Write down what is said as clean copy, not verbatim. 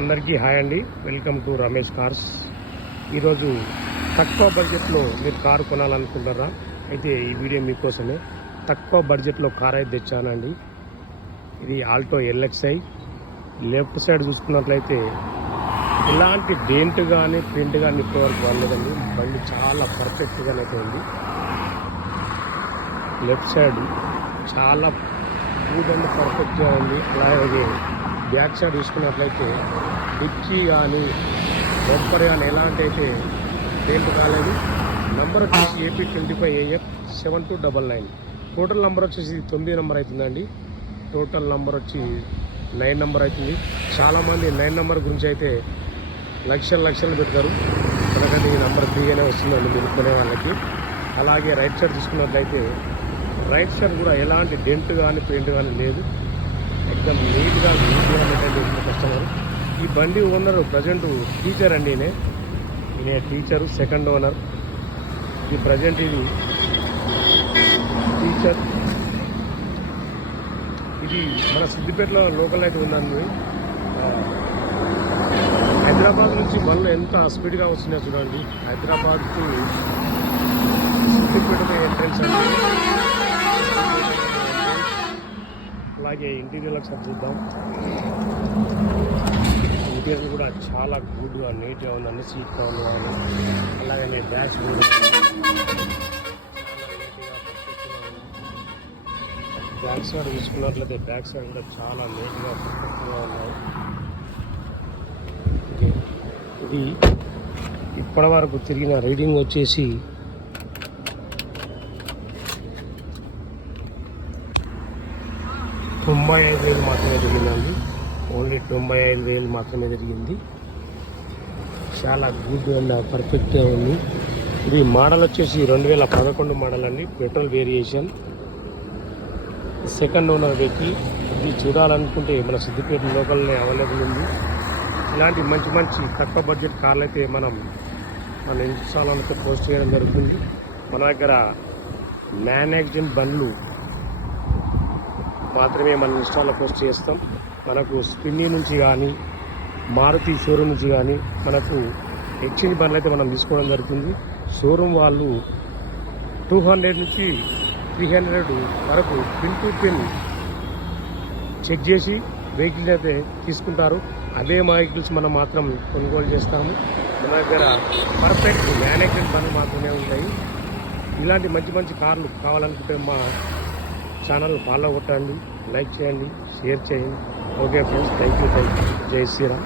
అందరికీ హాయ్ అండి. Welcome to Ramesh cars. ఈరోజు తక్కువ బడ్జెట్లో మీరు కారు కొనాలనుకుంటారా? అయితే ఈ వీడియో మీకోసమే. తక్కువ బడ్జెట్లో కార్ అయితే తెచ్చానండి. ఇది ఆల్టో LXi. లెఫ్ట్ సైడ్ చూసుకున్నట్లయితే ఇలాంటి డెంట్ కానీ ప్రింట్ కానీ ఇప్పటివరకు వాళ్ళదండి. బండి చాలా పర్ఫెక్ట్గానైతే ఉంది. లెఫ్ట్ సైడ్ చాలా గుడ్ అండ్ పర్ఫెక్ట్గా ఉంది. అలాగే బ్యాక్ సైడ్ చూసుకున్నట్లయితే డిక్కీ కానీ బొంపర్ కానీ ఎలాంటి అయితే డెంట్ కాలేదు. నంబర్ వచ్చేసి AP25AF 7299. టోటల్ నంబర్ వచ్చేసి 9 నంబర్ అవుతుందండి. టోటల్ నంబర్ వచ్చి 9 నంబర్ అవుతుంది. చాలామంది 9 నంబర్ గురించి అయితే లక్షలు పెడతారు. ఎందుకంటే ఈ నంబర్ 3గానే వస్తుందండి మీరు కొనే వాళ్ళకి. అలాగే రైట్ సైడ్ చూసుకున్నట్లయితే రైట్ సైడ్ కూడా ఎలాంటి డెంట్ కానీ పెయింట్ కానీ లేదు. ఎక్దమ్ నీట్గా మెయింటైన్ కస్టమర్. ఈ బండి ఓనర్ ప్రజెంట్ టీచర్ అండి. ఈయన టీచరు, సెకండ్ ఓనర్. ఇది ప్రజెంట్ ఇది టీచర్. ఇది మన సిద్దిపేటలో లోకల్ అయితే ఉందండి. హైదరాబాద్ నుంచి బండ్లు ఎంత స్పీడ్గా వస్తున్నాయో చూడండి. హైదరాబాద్ టు సిద్దిపేట ఎంట్రన్స్ అండి. అలాగే ఇంటీరియర్ ఒకసారి చూద్దాం. ఇంటీరియర్ కూడా చాలా గుడ్గా నీట్గా ఉందండి. సీట్ కవర్ కానీ అలాగే బ్యాగ్స్ కూడా బ్యాక్ సైడ్ చూసుకున్నట్లయితే బ్యాక్ సైడ్ కూడా చాలా నీట్గా పర్ఫెక్ట్గా ఉన్నాయి. ఇది ఇప్పటి వరకు తిరిగిన రీడింగ్ వచ్చేసి 95,000 మాత్రమే తిరిగిందండి. ఓన్లీ 95,000 మాత్రమే తిరిగింది. చాలా గుడ్ అండ్ పర్ఫెక్ట్గా ఉంది. ఇది మోడల్ వచ్చేసి 2011 మోడల్ అండి. Petrol variation. Second owner vehicle. ఇది చూడాలనుకుంటే మన సిద్దిపేట లోకల్నే అవైలబుల్ ఉంది. ఇలాంటి మంచి తక్కువ బడ్జెట్ కార్లు అయితే మన ఇన్స్టాల్లో పోస్ట్ చేయడం జరుగుతుంది. మన దగ్గర మ్యానుఫ్యాక్చరింగ్ బండ్లు మాత్రమే మన ఇన్స్టాల్లో పోస్ట్ చేస్తాం. మనకు స్పిన్ని నుంచి కానీ మారుతి షోరూమ్ నుంచి కానీ మనకు ఎక్స్చేంజ్ బండ్లు అయితే మనం తీసుకోవడం జరుగుతుంది. షోరూమ్ వాళ్ళు 200 నుంచి 300 వరకు పిన్ టు పిన్ చెక్ చేసి వెహికల్స్ అయితే తీసుకుంటారు. అదే మా వెహికల్స్ మనం మాత్రం కొనుగోలు చేస్తాము. మన దగ్గర పర్ఫెక్ట్ మ్యానుఫ్యాక్చరింగ్ బండ్లు మాత్రమే ఉంటాయి. ఇలాంటి మంచి కార్లు కావాలనుకుంటే మా ఛానల్ ఫాలో కొట్టండి, లైక్ చేయండి, షేర్ చేయండి. Okay friends, thank you. జై శ్రీరామ్.